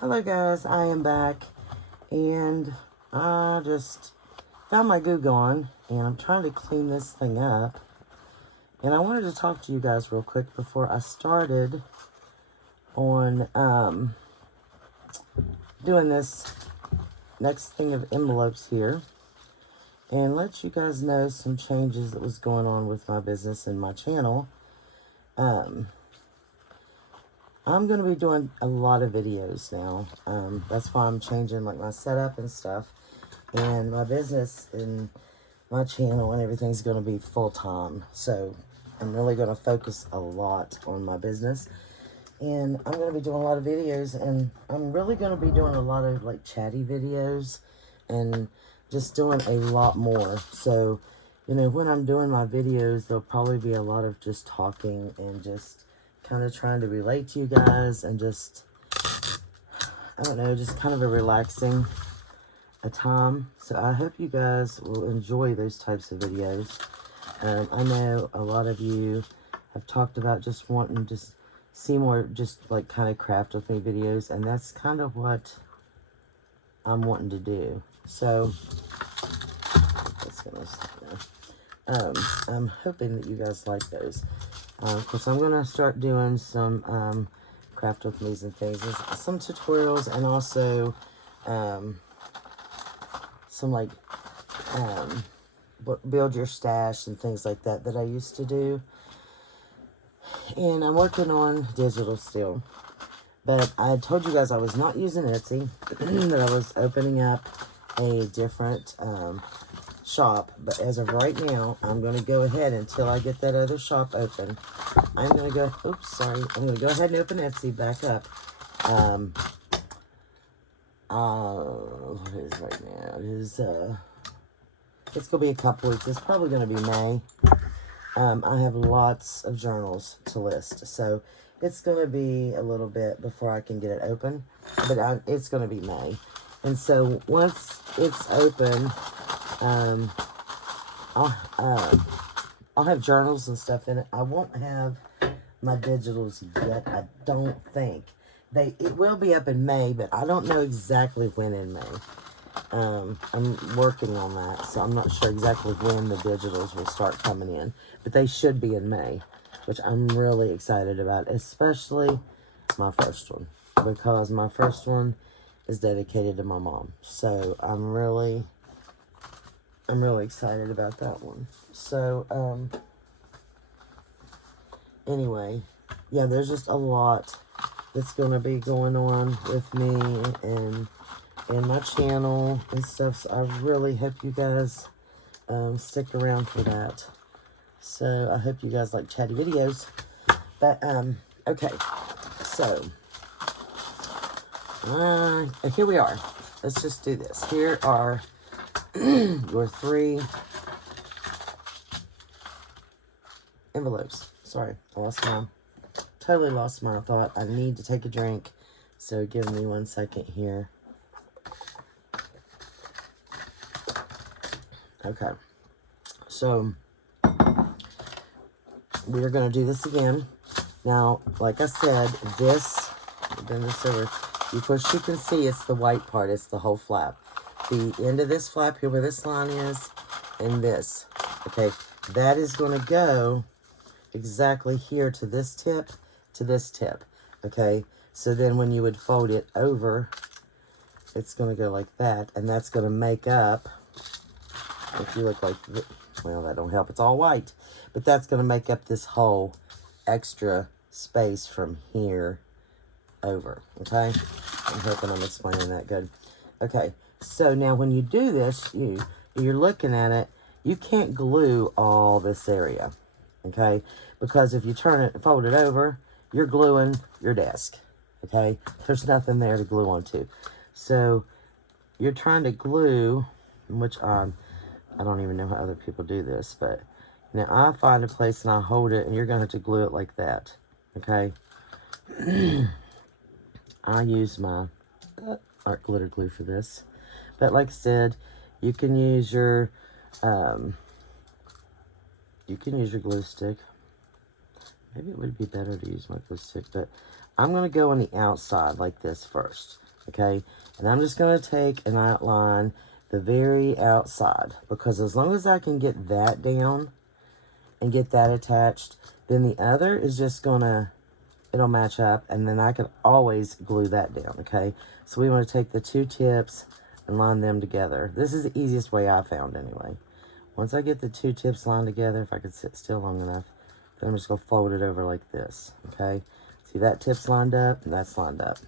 Hello guys, I am back and I just found my goo gone and I'm trying to clean this thing up. And I wanted to talk to you guys real quick before I started on doing this next thing of envelopes here and let you guys know some changes that was going on with my business and my channel. I'm going to be doing a lot of videos now. That's why I'm changing like my setup and stuff. And my business and my channel and everything's going to be full-time. So I'm really going to focus a lot on my business. And I'm going to be doing a lot of videos. And I'm really going to be doing a lot of like chatty videos. And just doing a lot more. So, you know, when I'm doing my videos, there'll probably be a lot of just talking and just kind of trying to relate to you guys and just, I don't know, just kind of a relaxing time. So I hope you guys will enjoy those types of videos. I know a lot of you have talked about just wanting to see more just like kind of craft with me videos, and that's kind of what I'm wanting to do. So that's gonna, I'm hoping that you guys like those. Of course, I'm going to start doing some craft with me's and things, some tutorials, and also some like build your stash and things like that I used to do. And I'm working on digital still. But I told you guys I was not using Etsy, that I was opening up a different shop. But as of right now, I'm going to go ahead until I get that other shop open. I'm going to go, oops, sorry. I'm going to go ahead and open Etsy back up. What is right now? It is, it's going to be a couple weeks. It's probably going to be May. I have lots of journals to list. So it's going to be a little bit before I can get it open. But it's going to be May. And so once it's open, I'll have journals and stuff in it. I won't have my digitals yet, I don't think. It will be up in May, but I don't know exactly when in May. I'm working on that, so I'm not sure exactly when the digitals will start coming in. But they should be in May, which I'm really excited about, especially my first one. Because my first one is dedicated to my mom. So I'm really excited about that one. So, anyway, yeah, there's just a lot that's going to be going on with me and my channel and stuff. So I really hope you guys stick around for that. So I hope you guys like chatty videos. But, okay. So, here we are. Let's just do this. Here are your 3 envelopes. Sorry, totally lost my thought. I need to take a drink. So give me 1 second here. Okay. So we're going to do this again. Now, like I said, bend this over. Of course, you can see it's the white part. It's the whole flap. The end of this flap here where this line is, and this. Okay, that is going to go exactly here to this tip, okay? So then when you would fold it over, it's going to go like that, and that's going to make up, if you look like, well, that don't help, it's all white, but that's going to make up this whole extra space from here over, okay? I'm hoping I'm explaining that good. Okay, so now when you do this, you're looking at it, you can't glue all this area, okay? Because if you turn it, fold it over, you're gluing your desk, okay? There's nothing there to glue onto. So you're trying to glue, which I don't even know how other people do this, but now I find a place and I hold it, and you're going to have to glue it like that, okay? I use my art glitter glue for this. But like I said, you can use your glue stick. Maybe it would be better to use my glue stick, but I'm going to go on the outside like this first. okay? And I'm just going to take and outline the very outside, because as long as I can get that down and get that attached, then the other is just going to, it'll match up, and then I can always glue that down, okay? So we want to take the two tips and line them together. This is the easiest way I found anyway. Once I get the two tips lined together, if I could sit still long enough, then I'm just going to fold it over like this, okay? See, that tip's lined up, and that's lined up.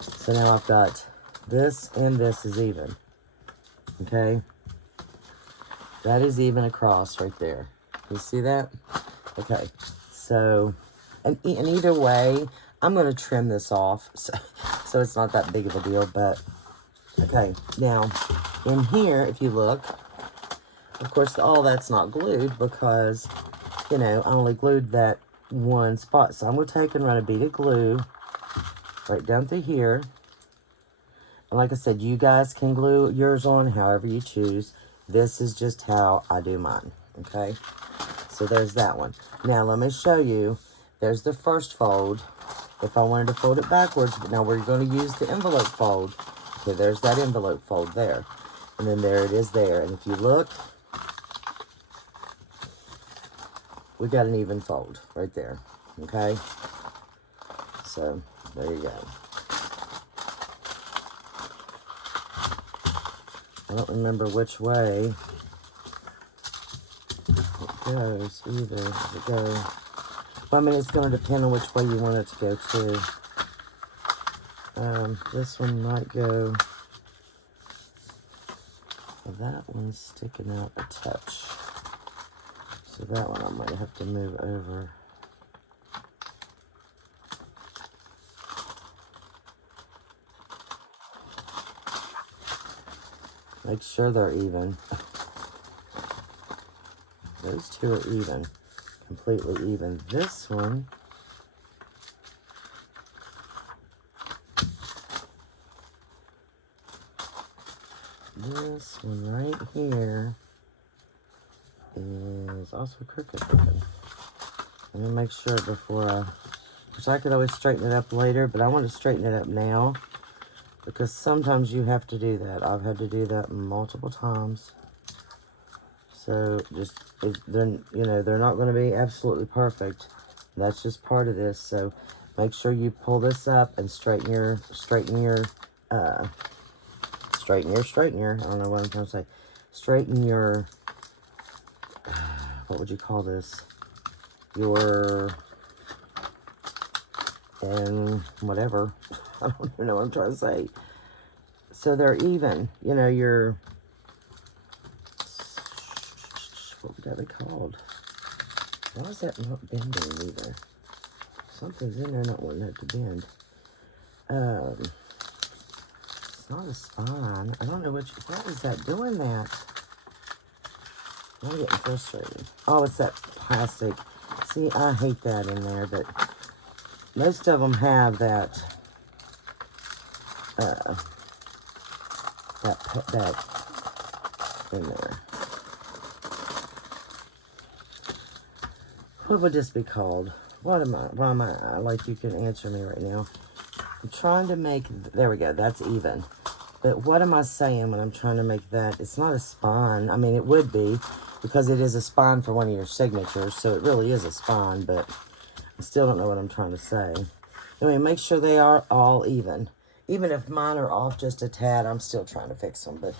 So now I've got this and this is even, okay? That is even across right there. You see that? Okay, so, and either way, I'm going to trim this off, so it's not that big of a deal, but, okay. Now, in here, if you look, of course, all that's not glued because, you know, I only glued that one spot. So I'm going to take and run a bead of glue right down through here. And like I said, you guys can glue yours on however you choose. This is just how I do mine, okay? So there's that one. Now, let me show you. There's the first fold. If I wanted to fold it backwards, but now we're going to use the envelope fold. Okay, there's that envelope fold there. And then there it is there. And if you look, we got an even fold right there, okay? So, there you go. I don't remember which way it goes either. Does it go? Well, I mean, it's going to depend on which way you want it to go, too. This one might go... Well, that one's sticking out a touch. So that one I might have to move over. Make sure they're even. Those two are even. Completely even. This one, right here is also crooked looking. Let me make sure before which I could always straighten it up later, but I want to straighten it up now because sometimes you have to do that. I've had to do that multiple times. So just, they're, you know, they're not going to be absolutely perfect. That's just part of this. So make sure you pull this up and straighten your, I don't know what I'm trying to say. Straighten your, what would you call this? Your, and whatever. I don't even know what I'm trying to say. So they're even, you know, your, what would that be called? Why is that not bending either? Something's in there not wanting it to bend. It's not a spine. I don't know why is that doing that? I'm getting frustrated. Oh, it's that plastic. See, I hate that in there, but most of them have that, that in there. What would this be called? Why am I, like, you can answer me right now. I'm trying to make, there we go, that's even. But what am I saying when I'm trying to make that? It's not a spine. I mean, it would be, because it is a spine for one of your signatures, so it really is a spine, but I still don't know what I'm trying to say. Anyway, make sure they are all even. Even if mine are off just a tad, I'm still trying to fix them, but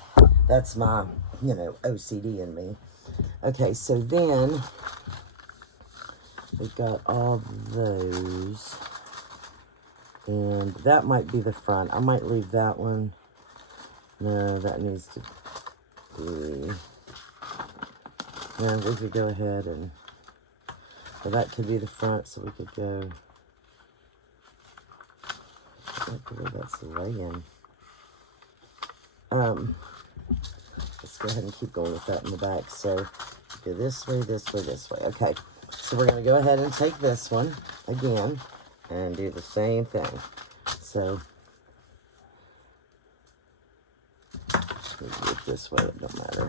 that's my, you know, OCD in me. Okay, so then we've got all those, and that might be the front. I might leave that one. No, that needs to be, yeah, we could go ahead and, well, that could be the front, so we could go, I don't know where that's laying. Let's go ahead and keep going with that in the back. So, go this way, this way, this way. Okay, so we're going to go ahead and take this one again and do the same thing. So, we do it this way, it don't matter.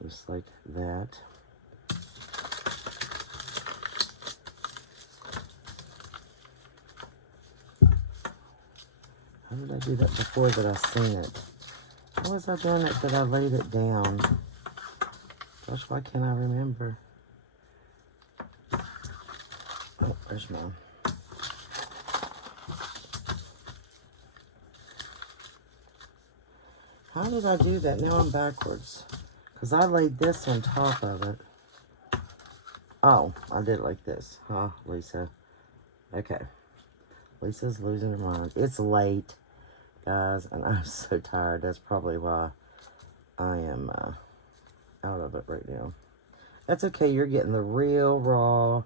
Just like that. How did I do that before that I seen it? How was I doing it that I laid it down? Gosh, why can't I remember? Oh, there's mine. How did I do that? Now I'm backwards. Because I laid this on top of it. Oh, I did it like this. Huh, Lisa? Okay. Lisa's losing her mind. It's late, guys, and I'm so tired. That's probably why I am out of it right now. That's okay. You're getting the real, raw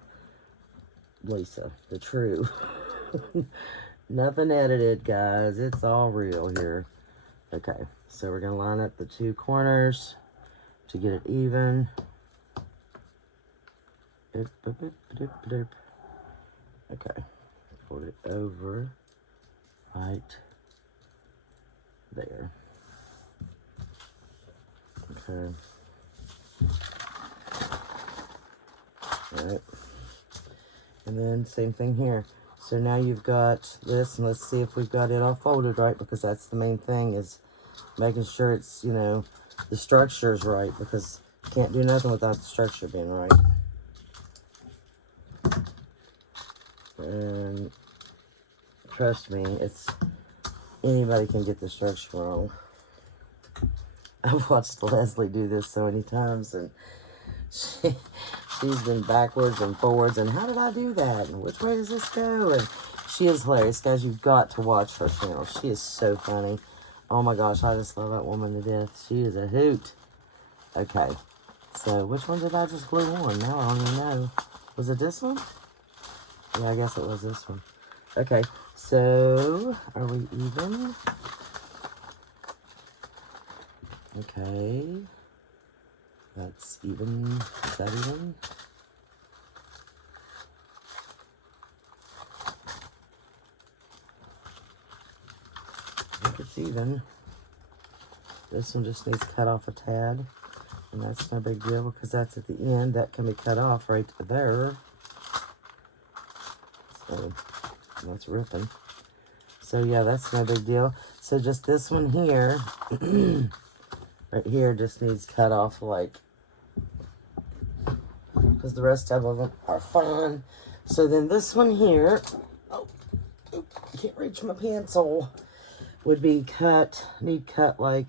Lisa. The true. Nothing edited, guys. It's all real here. Okay, so we're going to line up the two corners to get it even. Okay, put it over right there. Okay. Alright. And then same thing here. So now you've got this, and let's see if we've got it all folded right, because that's the main thing, is making sure it's, you know, the structure is right, because you can't do nothing without the structure being right. And trust me, anybody can get the structure wrong. I've watched Leslie do this so many times, and she's been backwards and forwards, and how did I do that? And which way does this go? And she is hilarious, guys. You've got to watch her channel. She is so funny. Oh my gosh, I just love that woman to death. She is a hoot. Okay, so which one did I just glue on? Now I don't even know. Was it this one? Yeah, I guess it was this one. Okay, so are we even? Okay, that's even. Is that even? I think it's even. This one just needs cut off a tad, and that's no big deal because that's at the end. That can be cut off right there. So that's ripping. So yeah, that's no big deal. So just this one here, right here, just needs cut off, like, because the rest of them are fine. So then this one here, oh, I can't reach my pencil, would be need cut like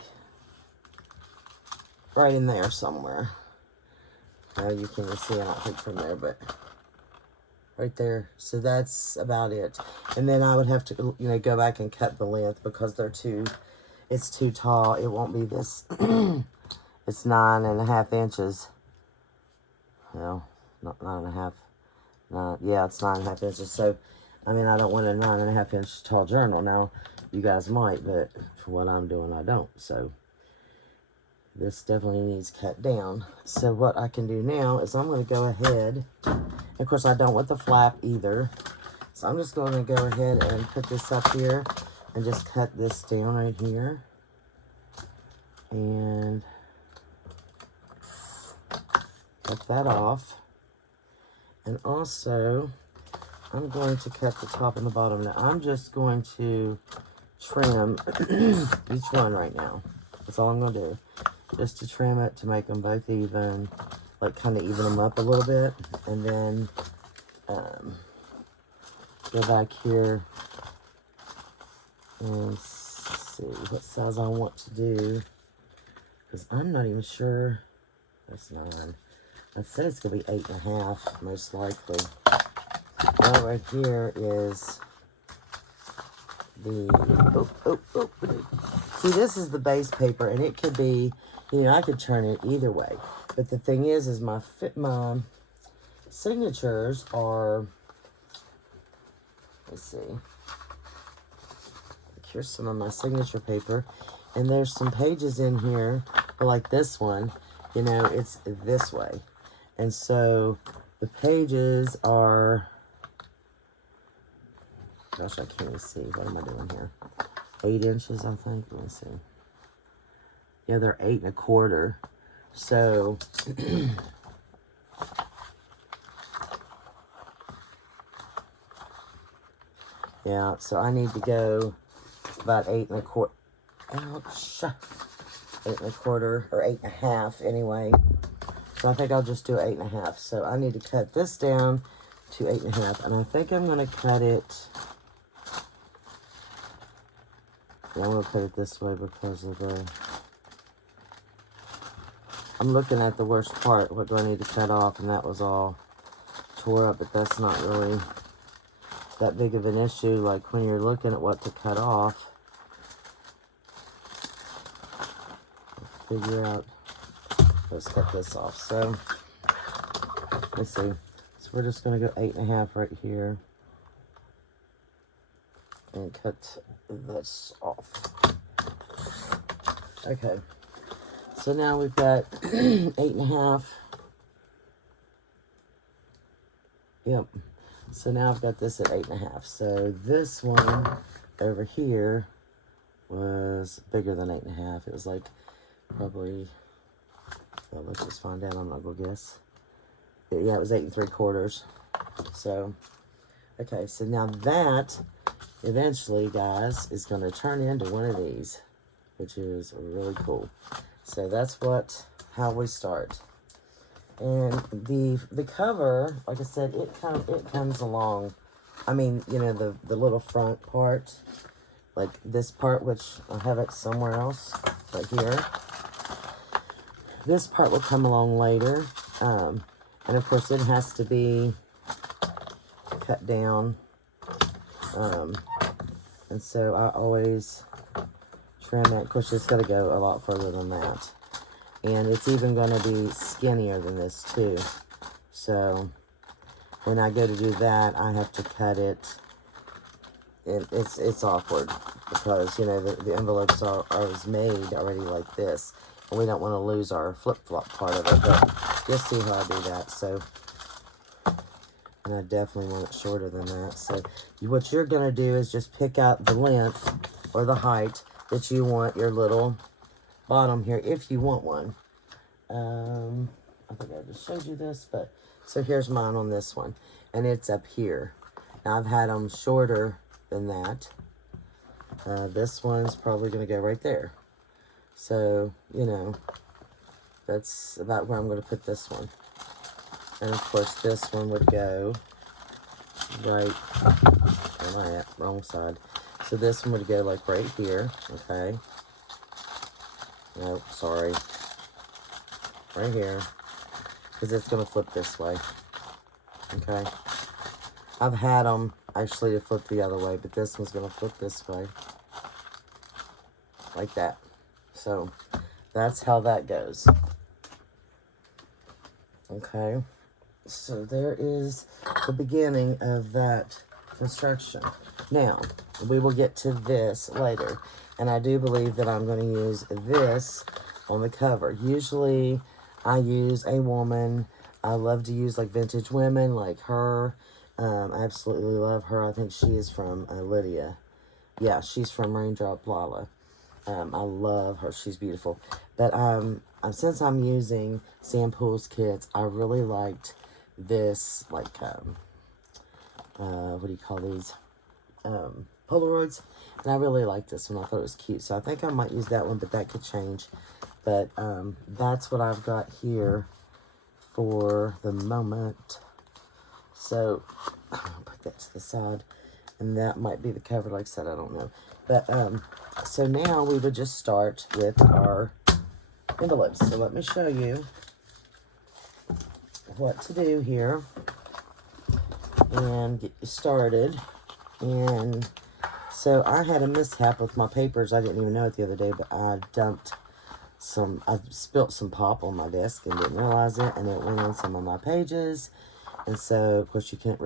right in there somewhere. Now you can't see it, I don't think, from there, but right there. So that's about it. And then I would have to, you know, go back and cut the length because it's too tall. It won't be this. It's 9.5 inches. Well, not 9.5. Yeah, it's 9.5 inches. So, I mean, I don't want a 9.5 inch tall journal. Now, you guys might, but for what I'm doing, I don't. So, this definitely needs cut down. So, what I can do now is I'm going to go ahead. Of course, I don't want the flap either. So, I'm just going to go ahead and put this up here and just cut this down right here. And cut that off. And also, I'm going to cut the top and the bottom. Now, I'm just going to trim each one right now. That's all I'm going to do. Just to trim it, to make them both even, like kind of even them up a little bit. And then go back here and see what size I want to do. Because I'm not even sure. That's 9. I said it's going to be 8.5, most likely. Well, right here is the, see, this is the base paper, and it could be, you know, I could turn it either way. But the thing is my signatures are, let's see. Here's some of my signature paper, and there's some pages in here, like this one, you know, it's this way. And so the pages are, gosh, I can't even see. What am I doing here? 8 inches, I think. Let me see. Yeah, they're 8.25. So, yeah, so I need to go about 8 1/4. Ouch. 8 1/4 or 8 1/2 anyway. So I think I'll just do 8 1/2. So I need to cut this down to 8 1/2, and I think I'm going to cut it. Yeah, I'm going to cut it this way because of the. I'm looking at the worst part. What do I need to cut off? And that was all tore up, but that's not really that big of an issue. Like when you're looking at what to cut off, figure out. Let's cut this off. So let's see. So we're just going to go 8 1/2 right here and cut this off. Okay. So now we've got 8 1/2. Yep. So now I've got this at 8 1/2. So this one over here was bigger than 8 1/2. It was like probably, well, let's just find out. I'm not going to guess. Yeah, it was 8 3/4. So, okay. So now that eventually, guys, is going to turn into one of these, which is really cool. So that's how we start. And the cover, like I said, it comes along. I mean, you know, the little front part, like this part, which I have it somewhere else, right here. This part will come along later, and of course it has to be cut down. And so I always trim that. Of course, it's got to go a lot further than that. And it's even going to be skinnier than this, too. So, when I go to do that, I have to cut it. It's awkward. Because, you know, the envelopes are made already like this. And we don't want to lose our flip-flop part of it. But you'll see how I do that. So, and I definitely want it shorter than that. So, what you're going to do is just pick out the length or the height that you want your little bottom here, if you want one. I think I just showed you this, but so here's mine on this one, and it's up here. Now I've had them shorter than that. This one's probably going to go right there. So, you know, that's about where I'm going to put this one. And of course, this one would go right, where am I at? Wrong side. So this one would go like right here, okay? No, sorry. Right here. Because it's going to flip this way. Okay? I've had them actually to flip the other way, but this one's going to flip this way. Like that. So, that's how that goes. Okay? So, there is the beginning of that construction. Now, we will get to this later. And I do believe that I'm going to use this on the cover. Usually, I use a woman. I love to use, like, vintage women like her. I absolutely love her. I think she is from Lidia. Yeah, she's from Raindroplila. I love her. She's beautiful. But since I'm using Sam Poole's kits, I really liked this, like, what do you call these? Polaroids. And I really like this one. I thought it was cute. So I think I might use that one, but that could change. But that's what I've got here for the moment. So I'll put that to the side. And that might be the cover. Like I said, I don't know. But so now we would just start with our envelopes. So let me show you what to do here and get you started. And so I had a mishap with my papers. I didn't even know it the other day, but I spilt some pop on my desk and didn't realize it, and it went on some of my pages. And so, of course, you can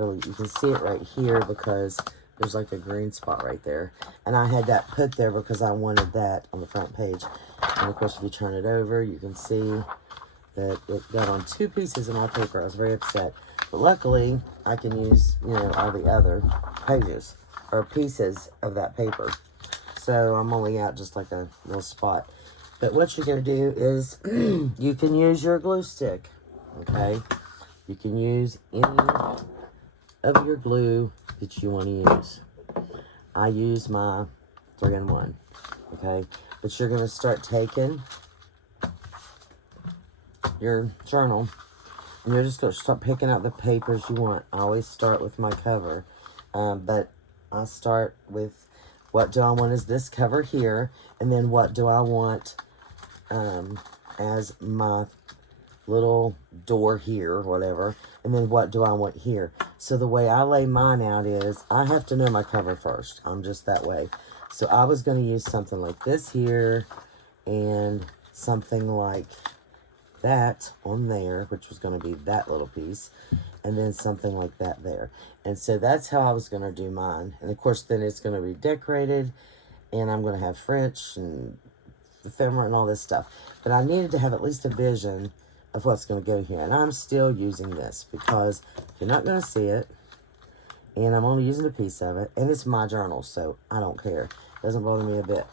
see it right here because there's like a green spot right there. And I had that put there because I wanted that on the front page. And of course, if you turn it over, you can see that it got on 2 pieces of my paper. I was very upset. But luckily, I can use, you know, all the other pages or pieces of that paper. So I'm only out just like a little spot. But what you're going to do is you can use your glue stick, okay? You can use any of your glue that you want to use. I use my 3-in-1, okay? But you're going to start taking your journal, and you're just going to start picking out the papers you want. I always start with my cover, but I start with what do I want as this cover here, and then what do I want as my little door here, or whatever, and then what do I want here. So the way I lay mine out is, I have to know my cover first. I'm just that way. So I was going to use something like this here, and something like that on there, which was going to be that little piece, and then something like that there. And so that's how I was going to do mine. And of course then it's going to be decorated, and I'm going to have French and ephemera and all this stuff. But I needed to have at least a vision of what's going to go here. And I'm still using this because you're not going to see it, and I'm only using a piece of it, and it's my journal, so I don't care. It doesn't bother me a bit.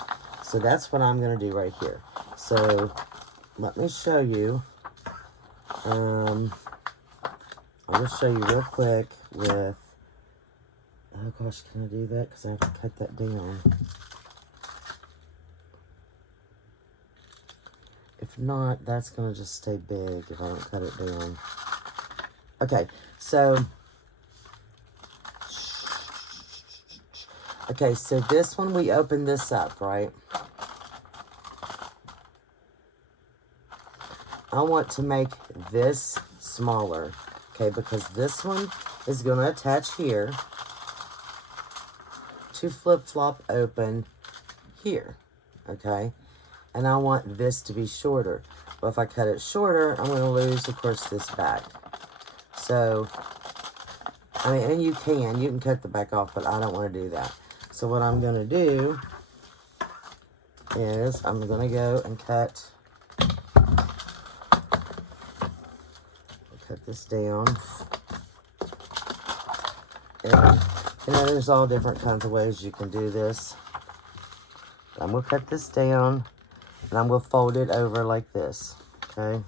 So that's what I'm going to do right here. So let me show you. I'll just show you real quick with, oh gosh, can I do that? Because I have to cut that down. If not, that's going to just stay big if I don't cut it down. Okay, so this one, we open this up, right? I want to make this smaller, okay, because this one is going to attach here to flip-flop open here, okay? And I want this to be shorter. Well, if I cut it shorter, I'm going to lose, of course, this back. So, I mean, and you can cut the back off, but I don't want to do that. So what I'm going to do is I'm going to go and cut this down. And you know, there's all different kinds of ways you can do this. I'm going to cut this down, and I'm going to fold it over like this, okay?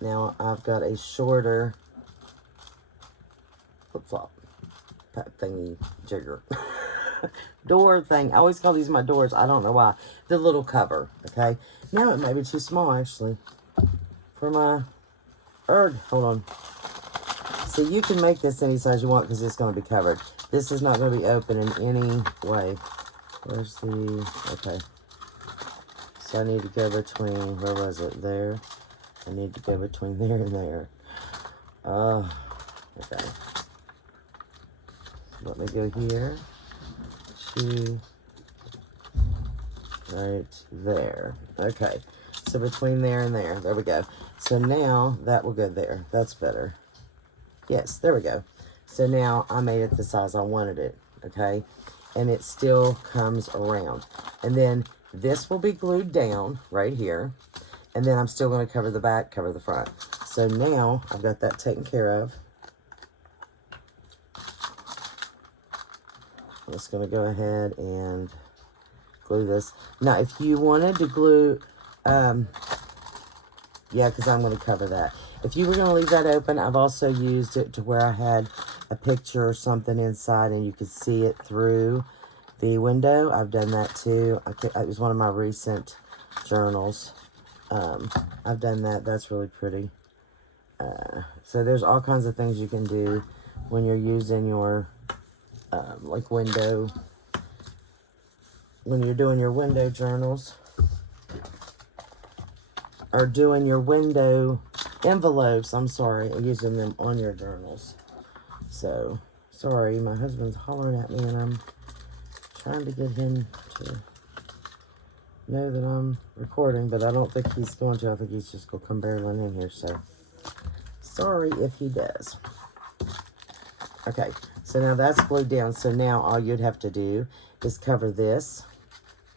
Now, I've got a shorter flip-flop thingy jigger. Door thing. I always call these my doors. I don't know why. The little cover, okay? Now, it may be too small, actually, for my hold on. So you can make this any size you want because it's going to be covered. This is not going to be open in any way. Where's the... Okay. So I need to go between... Where was it? There. I need to go between there and there. Okay. Let me go here to right there. Okay. So between there and there. There we go. So now that will go there. That's better. Yes, there we go. So now I made it the size I wanted it, okay? And it still comes around. And then this will be glued down right here. And then I'm still going to cover the back, cover the front. So now I've got that taken care of. I'm just going to go ahead and glue this. Now, if you wanted to glue, yeah, because I'm going to cover that. If you were going to leave that open, I've also used it to where I had a picture or something inside and you could see it through the window. I've done that too. It was one of my recent journals. I've done that. That's really pretty. So there's all kinds of things you can do when you're using your, like window, when you're doing your window journals. Or doing your window envelopes, I'm sorry, using them on your journals. So, sorry, my husband's hollering at me and I'm trying to get him to know that I'm recording, but I don't think he's going to. I think he's just going to come barreling in here, so sorry if he does. Okay, so now that's glued down. So now all you'd have to do is cover this,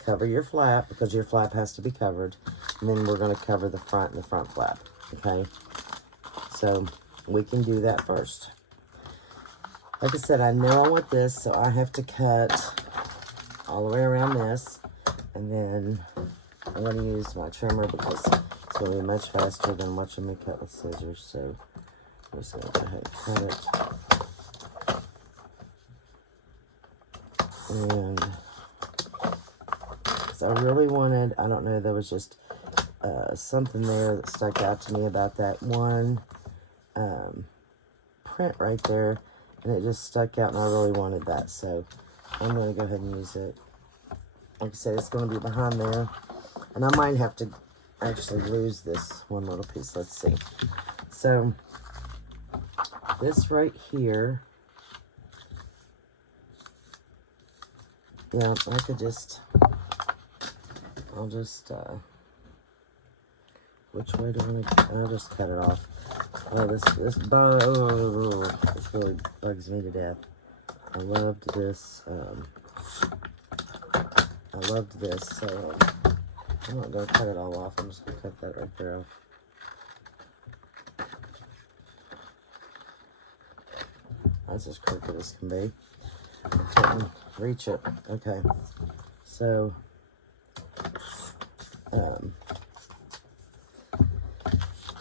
cover your flap, because your flap has to be covered, and then we're going to cover the front and the front flap, okay? So we can do that first. Like I said, I know I want this, so I have to cut all the way around this, and then I'm going to use my trimmer because it's going to be much faster than watching me cut with scissors, so I'm just going to go ahead and cut it. And so I really wanted, I don't know, there was just something there that stuck out to me about that one print right there, and it just stuck out, and I really wanted that, so I'm going to go ahead and use it. Like I said, it's going to be behind there, and I might have to actually lose this one little piece. Let's see. So this right here, yeah, I could just, I'll just, which way do I want to, I'll just cut it off. Oh, this really bugs me to death. I loved this, so I'm not going to cut it all off. I'm just going to cut that right there off. That's as crooked as can be. I couldn't reach it. Okay, so,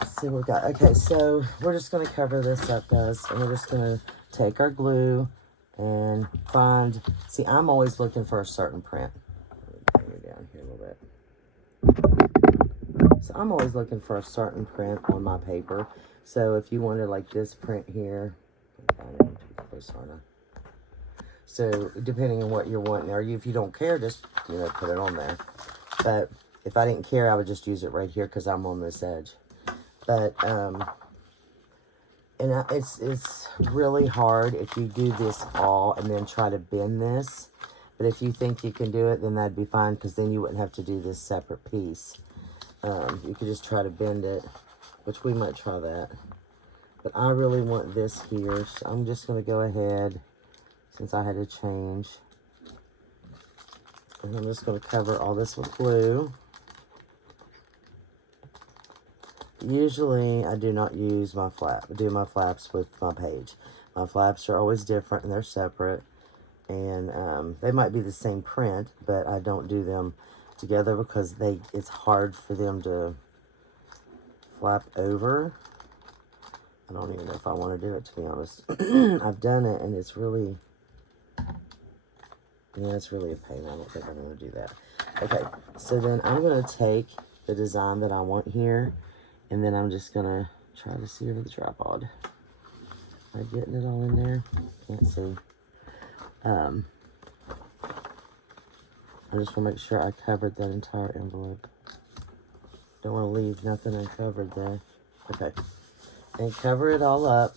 let's see what we got. Okay, so we're just going to cover this up, guys, and we're just going to take our glue and find, see, I'm always looking for a certain print. Let me bring it down here a little bit. So I'm always looking for a certain print on my paper. So if you wanted like this print here, I'm too close, aren't I? So depending on what you're wanting, or if you don't care, just, you know, put it on there. But if I didn't care, I would just use it right here because I'm on this edge. But it's really hard if you do this all and then try to bend this. But if you think you can do it, then that'd be fine, because then you wouldn't have to do this separate piece. You could just try to bend it, which we might try that. But I really want this here, so I'm just going to go ahead, since I had to change. And I'm just going to cover all this with glue. Usually, I do not use my my flaps with my page. My flaps are always different, and they're separate. And they might be the same print, but I don't do them together because it's hard for them to flap over. I don't even know if I want to do it, to be honest. I've done it, and it's really, yeah, it's really a pain. I don't think I'm going to do that. Okay, so then I'm going to take the design that I want here, and then I'm just going to try to see over the tripod. Am I getting it all in there? Can't see. I just want to make sure I covered that entire envelope. Don't want to leave nothing uncovered there. Okay. And cover it all up.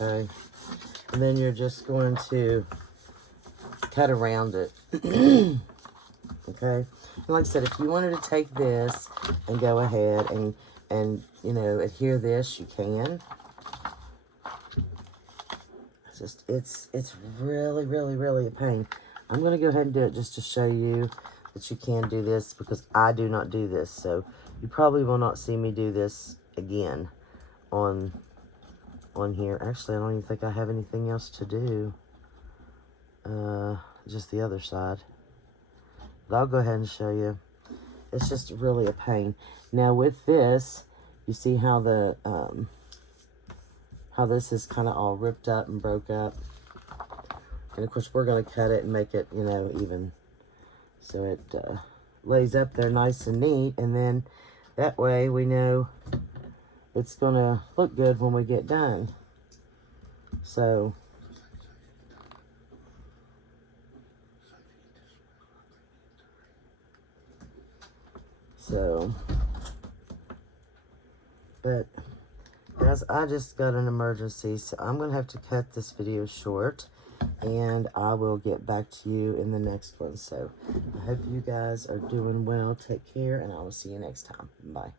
Okay. And then you're just going to cut around it. Okay. And like I said, if you wanted to take this and go ahead and you know, adhere this, you can. It's really a pain. I'm going to go ahead and do it just to show you that you can do this, because I do not do this. So you probably will not see me do this again on here. Actually, I don't even think I have anything else to do. Just the other side. But I'll go ahead and show you. It's just really a pain. Now with this, you see how the how this is kind of all ripped up and broke up. And of course, we're going to cut it and make it, you know, even. So it lays up there nice and neat. And then that way we know it's going to look good when we get done. So but guys, I just got an emergency, so I'm going to have to cut this video short, and I will get back to you in the next one. So I hope you guys are doing well. Take care, and I will see you next time. Bye.